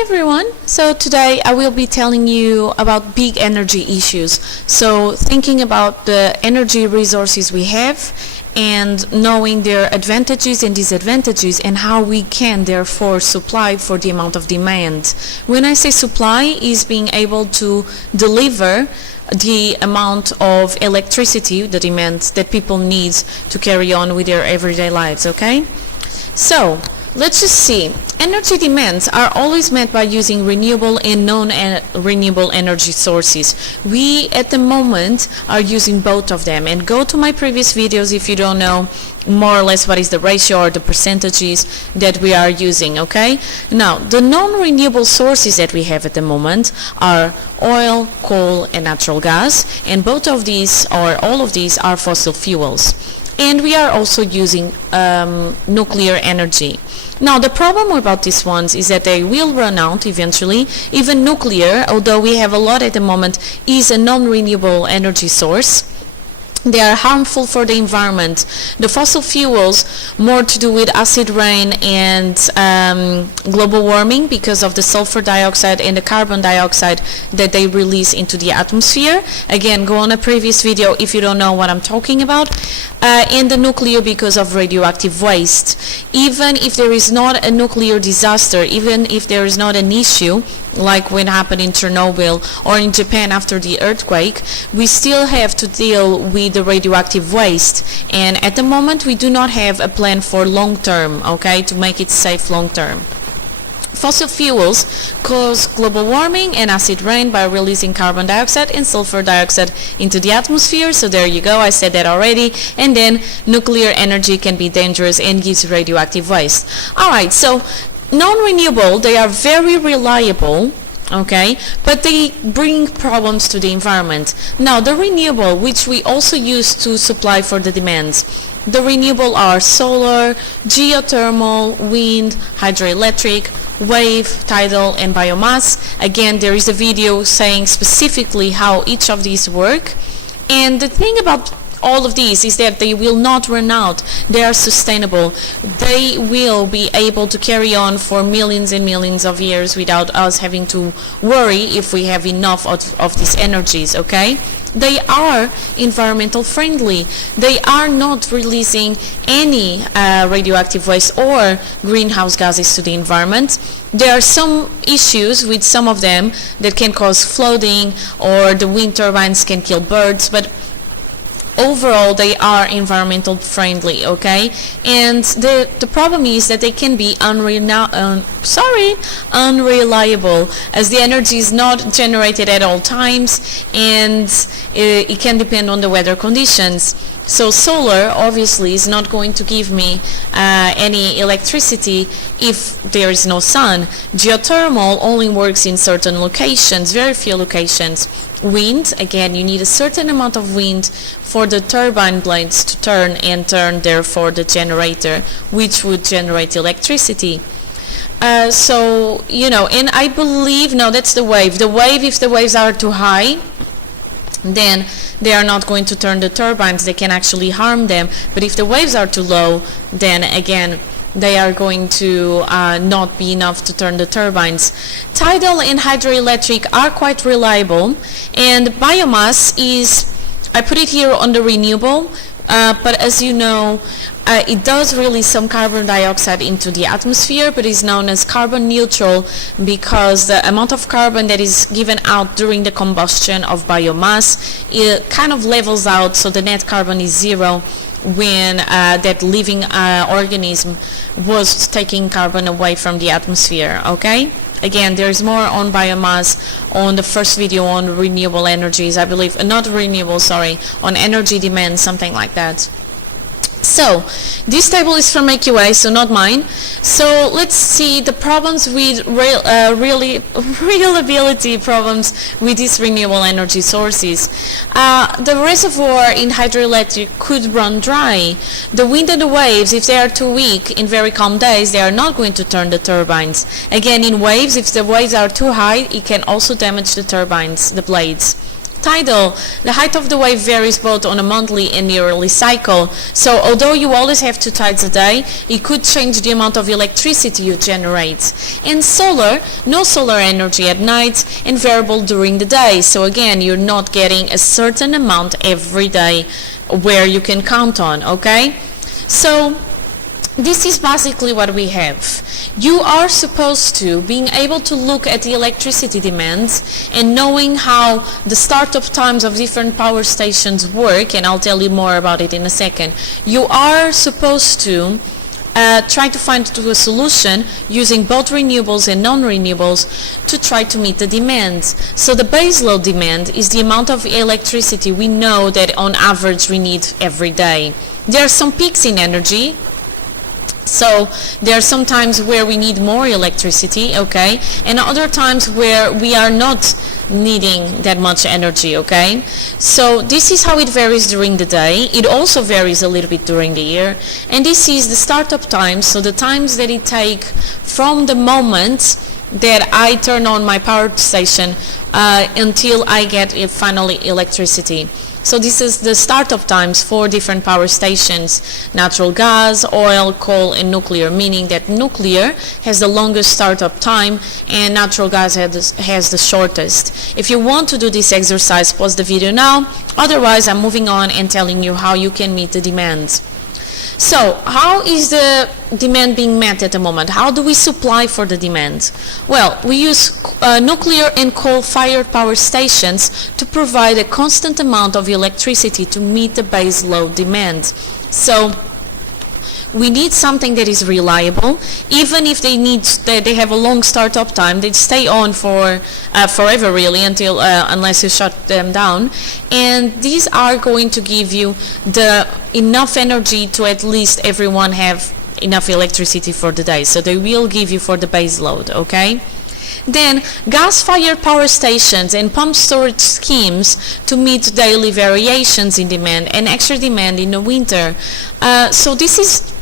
Hi everyone! So today I will be telling you about big energy issues. So thinking about the energy resources we have and knowing their advantages and disadvantages and how we can therefore supply for the amount of demand. When I say supply, is being able to deliver the amount of electricity, the demand that people need to carry on with their everyday lives, okay? So let's just see. Energy demands are always met by using renewable and non-renewable energy sources. We at the moment are using both of them, and go to my previous videos if you don't know more or less what is the ratio or the percentages that we are using, okay? Now, the non-renewable sources that we have at the moment are oil, coal and natural gas, and both of these or all of these are fossil fuels. And we are also using nuclear energy. Now the problem about these ones is that they will run out eventually. Even nuclear, although we have a lot at the moment, is a non-renewable energy source. They are harmful for the environment. The fossil fuels, more to do with acid rain and global warming because of the sulfur dioxide and the carbon dioxide that they release into the atmosphere. Again, go on a previous video if you don't know what I'm talking about. And the nuclear because of radioactive waste. Even if there is not a nuclear disaster, even if there is not an issue, like what happened in Chernobyl or in Japan after the earthquake, we still have to deal with the radioactive waste, and at the moment we do not have a plan for long term, okay, to make it safe long term. Fossil fuels cause global warming and acid rain by releasing carbon dioxide and sulfur dioxide into the atmosphere, so there you go, I said that already. And then nuclear energy can be dangerous and gives radioactive waste. Alright, so non-renewable, they are very reliable, okay, but they bring problems to the environment. Now the renewable, which we also use to supply for the demands, the renewable are solar, geothermal, wind, hydroelectric, wave, tidal and biomass. Again, there is a video saying specifically how each of these work, and the thing about all of these is that they will not run out. They are sustainable. They will be able to carry on for millions and millions of years without us having to worry if we have enough of these energies, okay? They are environmental friendly. They are not releasing any radioactive waste or greenhouse gases to the environment. There are some issues with some of them that can cause flooding, or the wind turbines can kill birds, but overall they are environmental friendly, okay? And the problem is that they can be unreliable, as the energy is not generated at all times, and it can depend on the weather conditions. So solar obviously is not going to give me any electricity if there is no sun. Geothermal only works in certain locations, very few locations. Wind, again, you need a certain amount of wind for the turbine blades to turn, and turn therefore the generator, which would generate electricity. So, you know, and I believe, no, that's the wave. The wave, if the waves are too high, then they are not going to turn the turbines, they can actually harm them. But if the waves are too low, then again they are going to not be enough to turn the turbines. Tidal and hydroelectric are quite reliable, and biomass is, I put it here on the renewable, but as you know, it does release some carbon dioxide into the atmosphere, but is known as carbon neutral because the amount of carbon that is given out during the combustion of biomass, it kind of levels out, so the net carbon is zero when that living organism was taking carbon away from the atmosphere, okay? Again, there's more on biomass on the first video on renewable energies, I believe, not renewable, sorry, on energy demand, something like that. So, this table is from AQA, so not mine. So, let's see the problems with reliability problems with these renewable energy sources. The reservoir in hydroelectric could run dry. The wind and the waves, if they are too weak in very calm days, they are not going to turn the turbines. Again, in waves, if the waves are too high, it can also damage the turbines, the blades. tidal, the height of the wave varies both on a monthly and yearly cycle. So although you always have 2 tides a day, it could change the amount of electricity you generate. And solar, no solar energy at night and variable during the day. So again, you're not getting a certain amount every day where you can count on, okay? So this is basically what we have. You are supposed to being able to look at the electricity demands and knowing how the startup times of different power stations work, and I'll tell you more about it in a second. You are supposed to try to find a solution using both renewables and non-renewables to try to meet the demands. So the baseload demand is the amount of electricity we know that on average we need every day. There are some peaks in energy. So there are some times where we need more electricity, okay, and other times where we are not needing that much energy, okay. So this is how it varies during the day. It also varies a little bit during the year, and this is the startup times, so the times that it take from the moment that I turn on my power station until I get finally electricity. So this is the startup times for different power stations: natural gas, oil, coal, and nuclear, meaning that nuclear has the longest startup time and natural gas has the shortest. If you want to do this exercise, pause the video now. Otherwise, I'm moving on and telling you how you can meet the demands. So, how is the demand being met at the moment? How do we supply for the demand? Well, we use nuclear and coal-fired power stations to provide a constant amount of electricity to meet the base load demand. So, we need something that is reliable. Even if they have a long startup time, they stay on for forever really until unless you shut them down. And these are going to give you the enough energy to at least everyone have enough electricity for the day. So they will give you for the base load, okay? Then gas-fired power stations and pump storage schemes to meet daily variations in demand and extra demand in the winter. So this is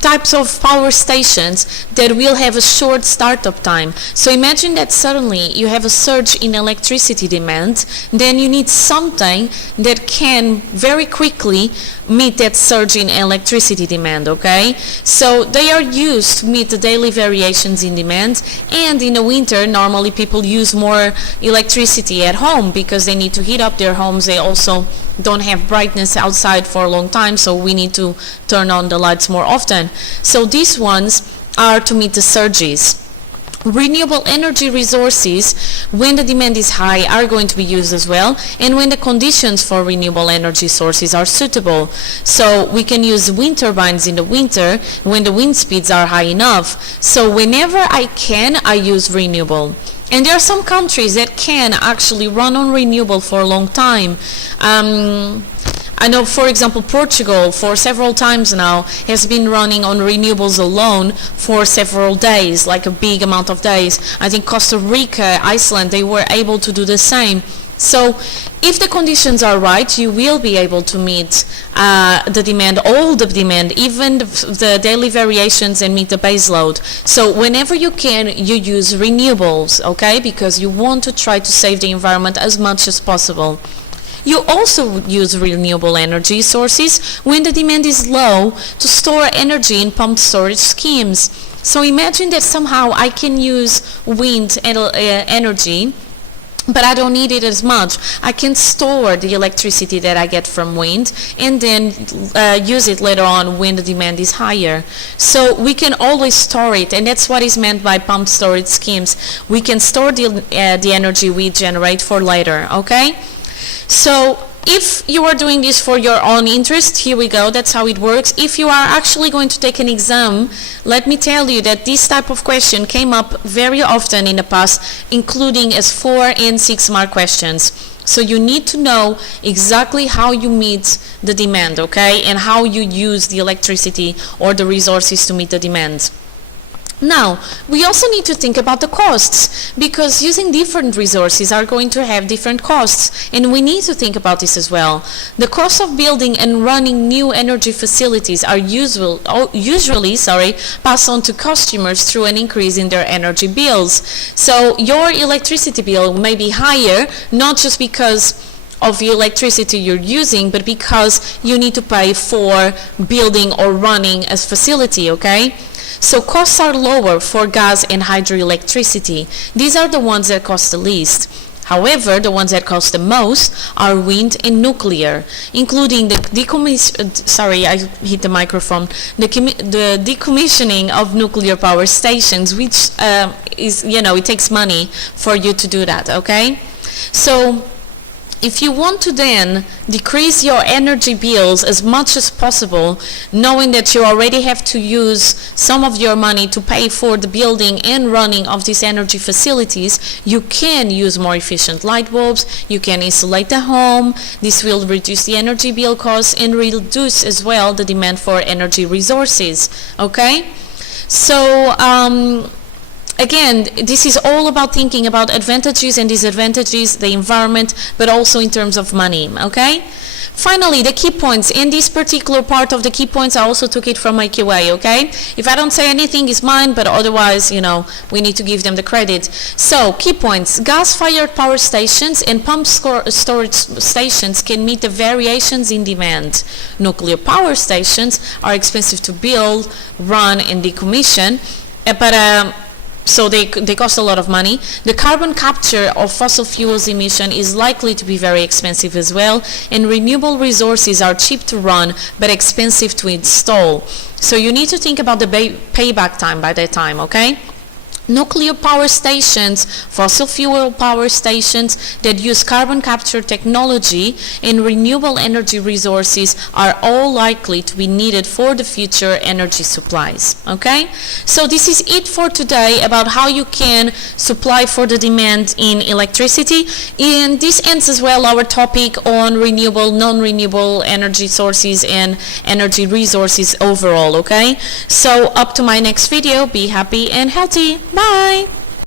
types of power stations that will have a short startup time. So imagine that suddenly you have a surge in electricity demand, then you need something that can very quickly meet that surge in electricity demand, okay? So they are used to meet the daily variations in demand, and in the winter normally people use more electricity at home because they need to heat up their homes. They also don't have brightness outside for a long time, so we need to turn on the lights more often. So these ones are to meet the surges. Renewable energy resources, when the demand is high, are going to be used as well, and when the conditions for renewable energy sources are suitable. So we can use wind turbines in the winter when the wind speeds are high enough. So whenever I can, I use renewable. And there are some countries that can actually run on renewable for a long time. I know, for example, Portugal for several times now has been running on renewables alone for several days, like a big amount of days. I think Costa Rica, Iceland, they were able to do the same. So if the conditions are right, you will be able to meet the demand, all the demand, even the daily variations, and meet the base load. So whenever you can, you use renewables, okay? Because you want to try to save the environment as much as possible. You also use renewable energy sources when the demand is low to store energy in pumped storage schemes. So imagine that somehow I can use wind energy, but I don't need it as much. I can store the electricity that I get from wind and then use it later on when the demand is higher. So we can always store it, and that's what is meant by pumped storage schemes. We can store the energy we generate for later, okay? So if you are doing this for your own interest, here we go, that's how it works. If you are actually going to take an exam, let me tell you that this type of question came up very often in the past, including as 4 and 6 mark questions. So you need to know exactly how you meet the demand, okay, and how you use the electricity or the resources to meet the demand. Now, we also need to think about the costs, because using different resources are going to have different costs, and we need to think about this as well. The cost of building and running new energy facilities are usually passed on to customers through an increase in their energy bills. So your electricity bill may be higher, not just because of the electricity you're using, but because you need to pay for building or running a facility, okay? So costs are lower for gas and hydroelectricity. These are the ones that cost the least. However, the ones that cost the most are wind and nuclear, including the decommissioning of nuclear power stations, which it takes money for you to do that, okay? So if you want to then decrease your energy bills as much as possible, knowing that you already have to use some of your money to pay for the building and running of these energy facilities, you can use more efficient light bulbs, you can insulate the home. This will reduce the energy bill costs and reduce as well the demand for energy resources, okay? So, again, this is all about thinking about advantages and disadvantages, the environment, but also in terms of money, okay? Finally, the key points. In this particular part of the key points, I also took it from my QA, okay? If I don't say anything, it's mine, but otherwise, we need to give them the credit. So, key points. Gas-fired power stations and pump storage stations can meet the variations in demand. Nuclear power stations are expensive to build, run, and decommission, so they cost a lot of money. The carbon capture of fossil fuels emission is likely to be very expensive as well, and renewable resources are cheap to run but expensive to install. So you need to think about the payback time by that time, okay? Nuclear power stations, fossil fuel power stations that use carbon capture technology, and renewable energy resources are all likely to be needed for the future energy supplies, okay? So this is it for today about how you can supply for the demand in electricity, and this ends as well our topic on renewable, non-renewable energy sources and energy resources overall, okay? So up to my next video, be happy and healthy. Bye!